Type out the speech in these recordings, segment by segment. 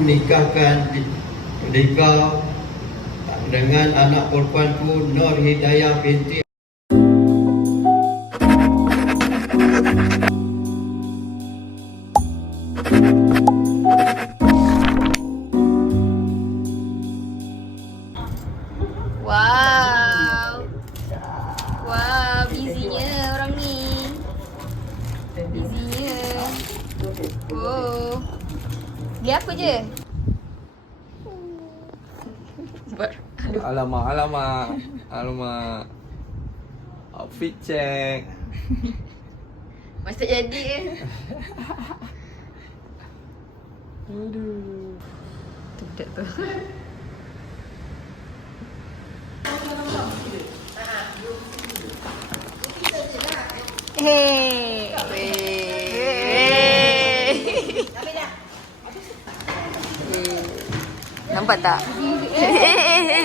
menikahkan nikah dengan anak perempuanku Nur Hidayah binti Wow. Wow, busynya orang ni. Busynya. Oh. Beli apa je? Alamak. Outfit check. Masuk jadi ke? Aduh. Tu budak tu. Hey. Nampak tak?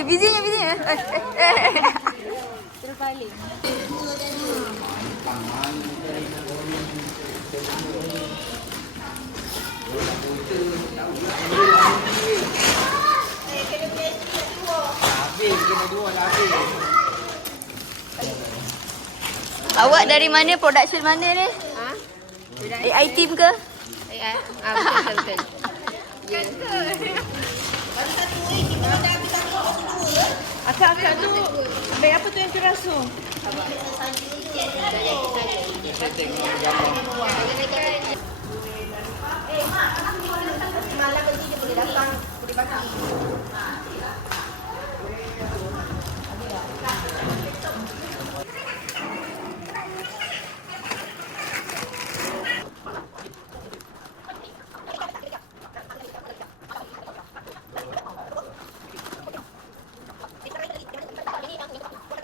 Busynya. Terus balik. Awak dari mana? Production mana ni? Ha? AI team ke? AI. Betul. Ya. Akak tu ambil apa tu yang kerasung? Malam nanti dia boleh datang, boleh bagi.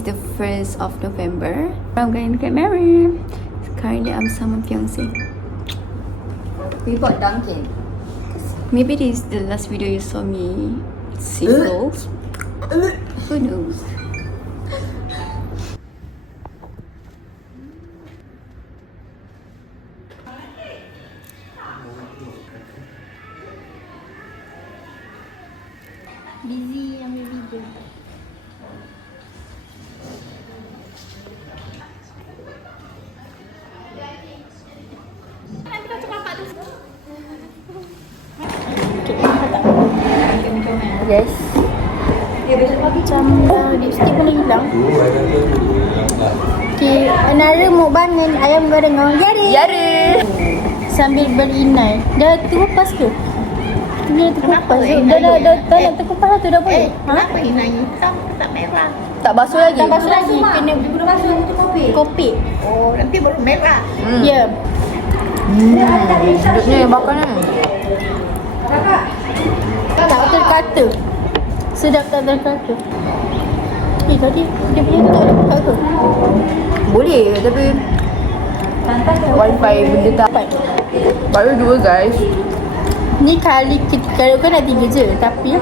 The 1st of November, I'm going to get married. Currently, I'm someone fiancé. We bought Dunkin. Maybe this is the last video you saw me single. Who knows? Busy ambil video. Yes. Macam lipstick pun hilang. Okay, Nara mukbang dengan ayam goreng orang Yara. Sambil berinai. Dah terkupas ke? Dia terkupas. Dah nak terkupas tu dah boleh. Kenapa inai hitam tak merah? Tak basuh lagi. Tak basuh lagi. Kena Belum basuh tu kopi. Oh, nanti baru merah. Ya. Duduknya bakar ni. Tak terkata. Sedap tak terkata. Tadi dia punya tak ada buka ke? Boleh tapi wifi benda tak baru 2 guys. Ni kali kita kalau kan nak 3 je. Tapi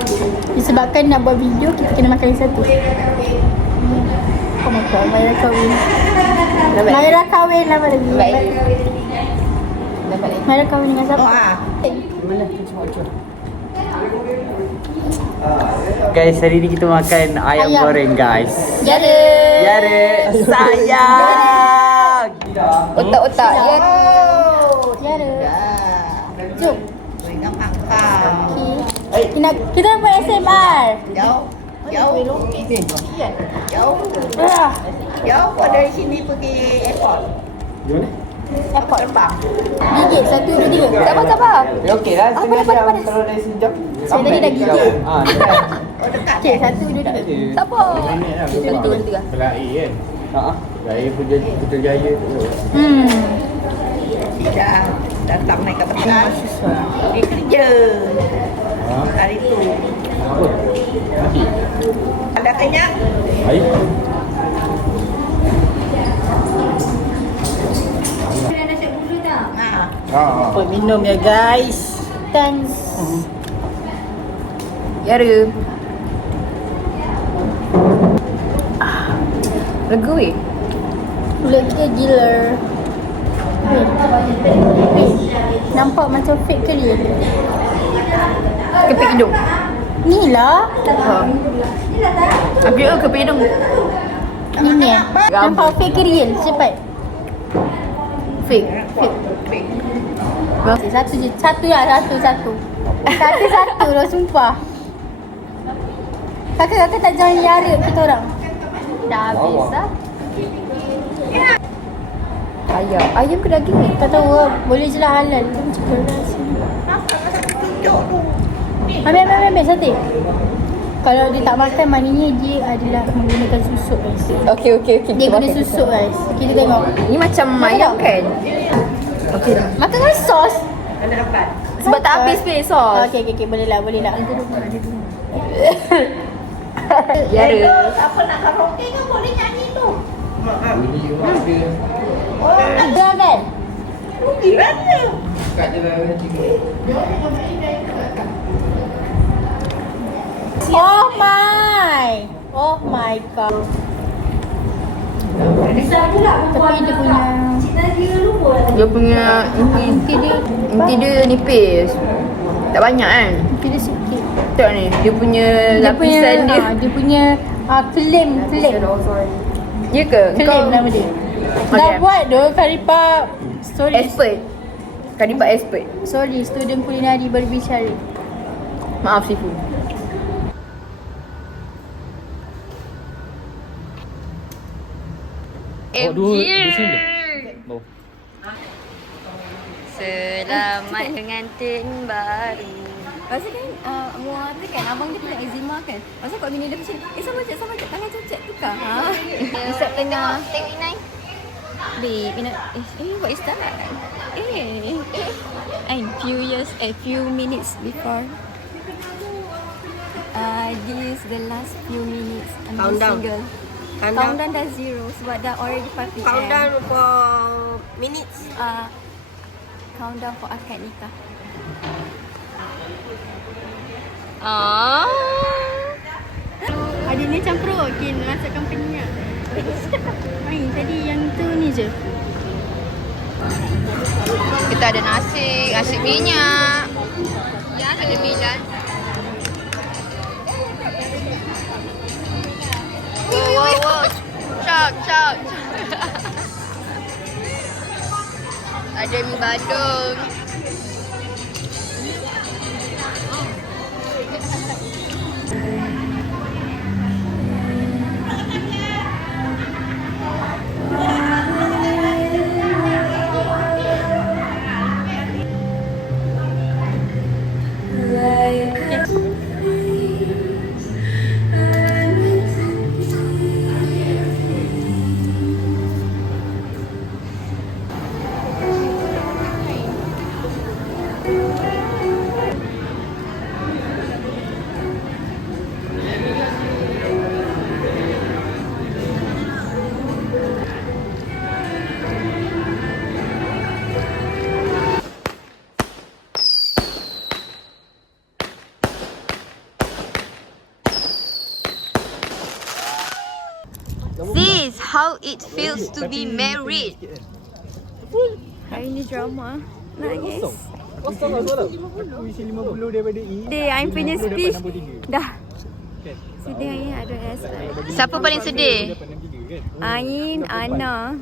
disebabkan nak buat video kita kena makan yang satu. Oh my god, Maira kahwin. Maira kahwin lama lagi. Maira kahwin dengan siapa? Mana tu cuma. Guys, hari ni kita makan ayam goreng guys. Yara. Sayang. Otak-otak ya. Yara. Jom. Dengan pangkal. Kita buat SMR. Jauh. Jauh dari sini pergi airport. Airport. Terbang. Gigit 1, 2, 3. Sabar. Ya okey lah, setengah jam kalau dari sejam. Saya tadi dah gigit. Dekat. Oh, dekat. Okay, 1, 2, 3. Sabar. Betul. Tiga. Belai kan? Gaya Putrajaya tu. Dah datang naik kapal pergi kerja. Hari tu. Apa? Mati. Ada kenyang? Baik. Apa minum ya guys? Thanks. Yara. Lega weh. Lega gila. Nampak macam fake ke dia? kepit hidung. Ni lah. Aku kira kepit hidung. Ini nampak fake ke real? Cepat. Fake. Satu je. Satu lah, sumpah. Kakak tak jangan yara kita orang. Dah habis lah. Ayam ke daging ni? Tak tahu lah. Boleh je lah halal. Kita macam rahsia. Ambil sate. Kalau dia tak makan, maknanya dia adalah menggunakan susuk guys. Okey. Dia guna susuk guys. Kita tengok. Ni macam ayam kan? Okey dah. Makan dengan sos. Sebab tak habis space sos. Okey. Boleh lah. Yara. Apa nak karaoke kan boleh nyanyi tu. Dah kan? Rugi mana? Oh my god. Tapi dia punya Inti dia nipis. Tak banyak kan? dia sikit. Tengok ni. Dia punya lapisan dia. Dia punya claim. Ya ke? Claim nama dia. Dah buat tu Karipap. Expert. Kadipak expert. Sorry, student kulinari berbicara. Maaf Sifu. Selamat pengantin baru. Pasal kan, Muar tu kan, abang dia pernah eczema kan. Pasal kat bini dia macam, sama je, tangan cacat tukar. Ustaz tengah tengok Inai. Babe, what is that? And few minutes before. This is the last few minutes. I'm single. Countdown dah 0 sebab dah already 5 PM. Countdown for minutes. Countdown for akad nikah. Adik ni campur okey, rasakan penyak. Tadi yang tu ni je. Kita ada nasi minyak. Ya, ada milan. Wow. Cak. Ada mi badung. This how it feels to be married. Hari ni drama. Nangis. Aku isi 50 daripada E. Day, I'm finished speech. Dah. Sedih Ain, ada rasa. Siapa paling sedih? Ain, Ana.